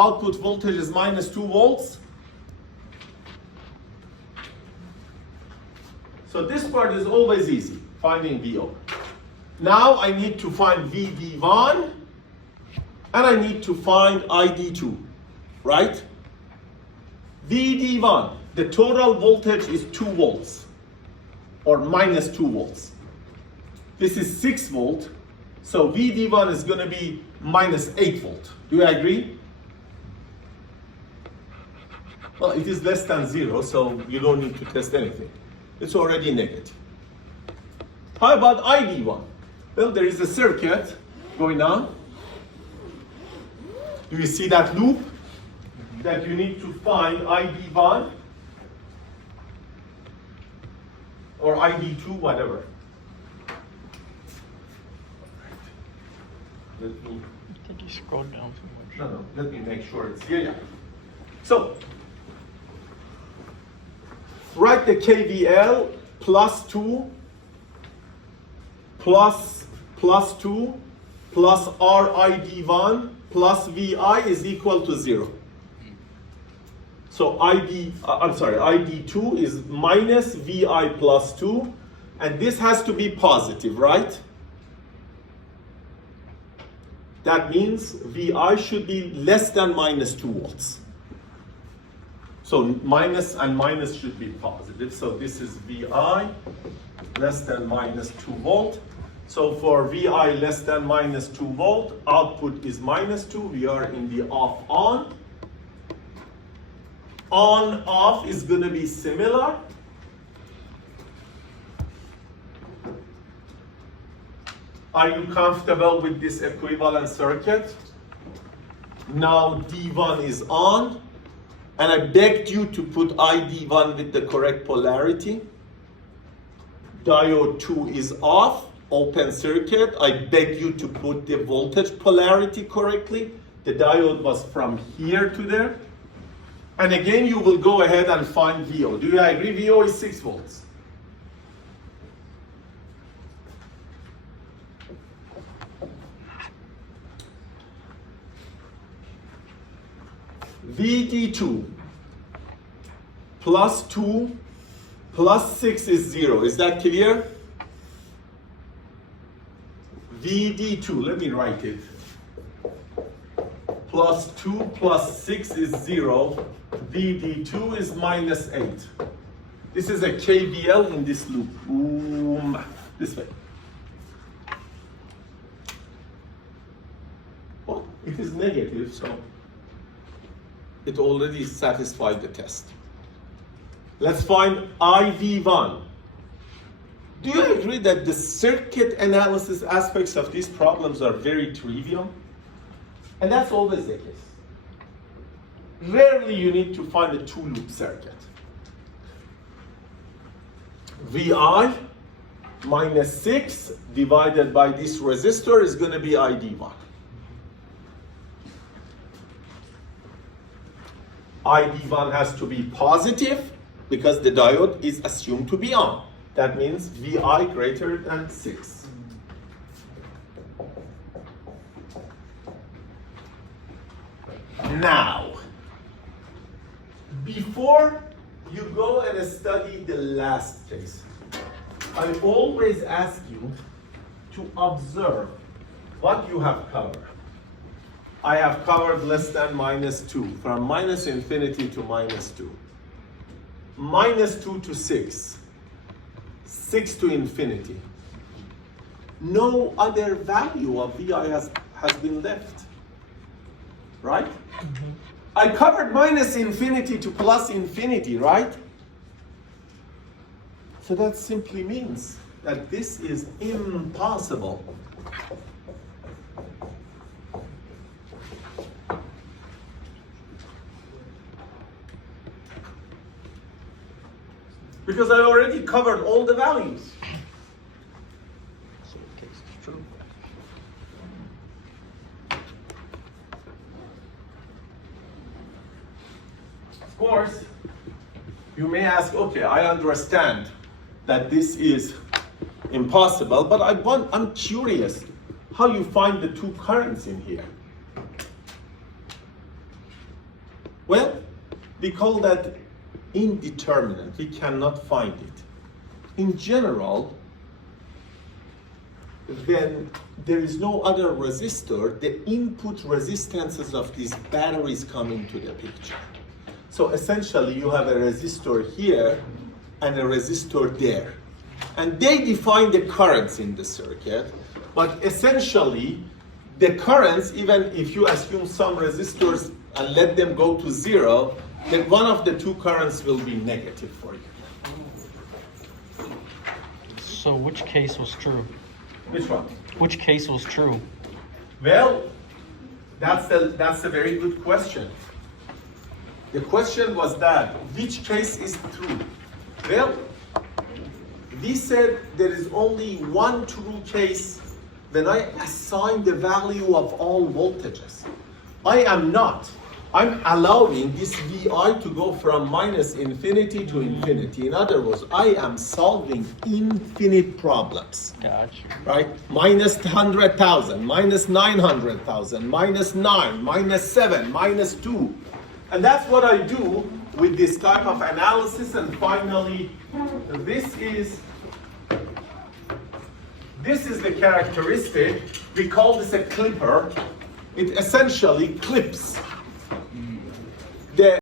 Output voltage is minus 2 volts. So this part is always easy, finding VO. Now I need to find VD1 and I need to find ID2, right? VD1, the total voltage is 2 volts or minus 2 volts. This is 6 volt, so VD1 is going to be minus 8 volt. Do you agree? Well, it is less than 0, so you don't need to test anything. It's already negative. How about ID1? Well, there is a circuit going on. Do you see that loop? That you need to find ID1 or ID2, whatever. Let me. Did you scroll down too much? No, let me make sure it's here. Yeah. So, write the KVL plus 2 plus 2 plus RID1 plus VI is equal to 0. So ID2 is minus VI plus 2, and this has to be positive, right? That means VI should be less than minus 2 volts. So minus and minus should be positive. So this is VI less than minus 2 volt. So for VI less than minus 2 volt, output is minus 2. We are in the off-on. On-off is going to be similar. Are you comfortable with this equivalent circuit? Now D1 is on, and I begged you to put ID1 with the correct polarity. Diode 2 is off, open circuit. I beg you to put the voltage polarity correctly. The diode was from here to there. And again, you will go ahead and find VO. Do you agree? VO is 6 volts. VD2 plus 2 plus 6 is 0. Is that clear? VD2, let me write it. Plus 2 plus 6 is 0. VD2 is minus 8. This is a KVL in this loop. Boom. This way. Well, it is negative, so it already satisfied the test. Let's find IV1. Do you agree that the circuit analysis aspects of these problems are very trivial? And that's always the case. Rarely you need to find a two-loop circuit. VI minus 6 divided by this resistor is going to be ID1. ID1 has to be positive because the diode is assumed to be on. That means VI greater than 6. Now, before you go and study the last case, I always ask you to observe what you have covered. I have covered less than minus 2, from minus infinity to minus 2. Minus 2 to 6. 6 to infinity. No other value of VI has been left. Right? Mm-hmm. I covered minus infinity to plus infinity, right? So that simply means that this is impossible. Because I already covered all the values. So the case is true. Of course, you may ask, okay, I understand that this is impossible, but I'm curious how you find the two currents in here. Well, we call that indeterminate. We cannot find it. In general, when there is no other resistor, the input resistances of these batteries come into the picture. So essentially, you have a resistor here and a resistor there. And they define the currents in the circuit, but essentially, the currents, even if you assume some resistors and let them go to zero, then one of the two currents will be negative for you. So which case was true? Which one? Which case was true? Well, that's a very good question. The question was that, which case is true? Well, we said there is only one true case when I assign the value of all voltages. I am not. I'm allowing this VI to go from minus infinity to infinity. In other words, I am solving infinite problems. Got you. Right? Minus 100,000, minus 900,000, minus 9, minus 7, minus 2. And that's what I do with this type of analysis. And finally, this is the characteristic. We call this a clipper. It essentially clips the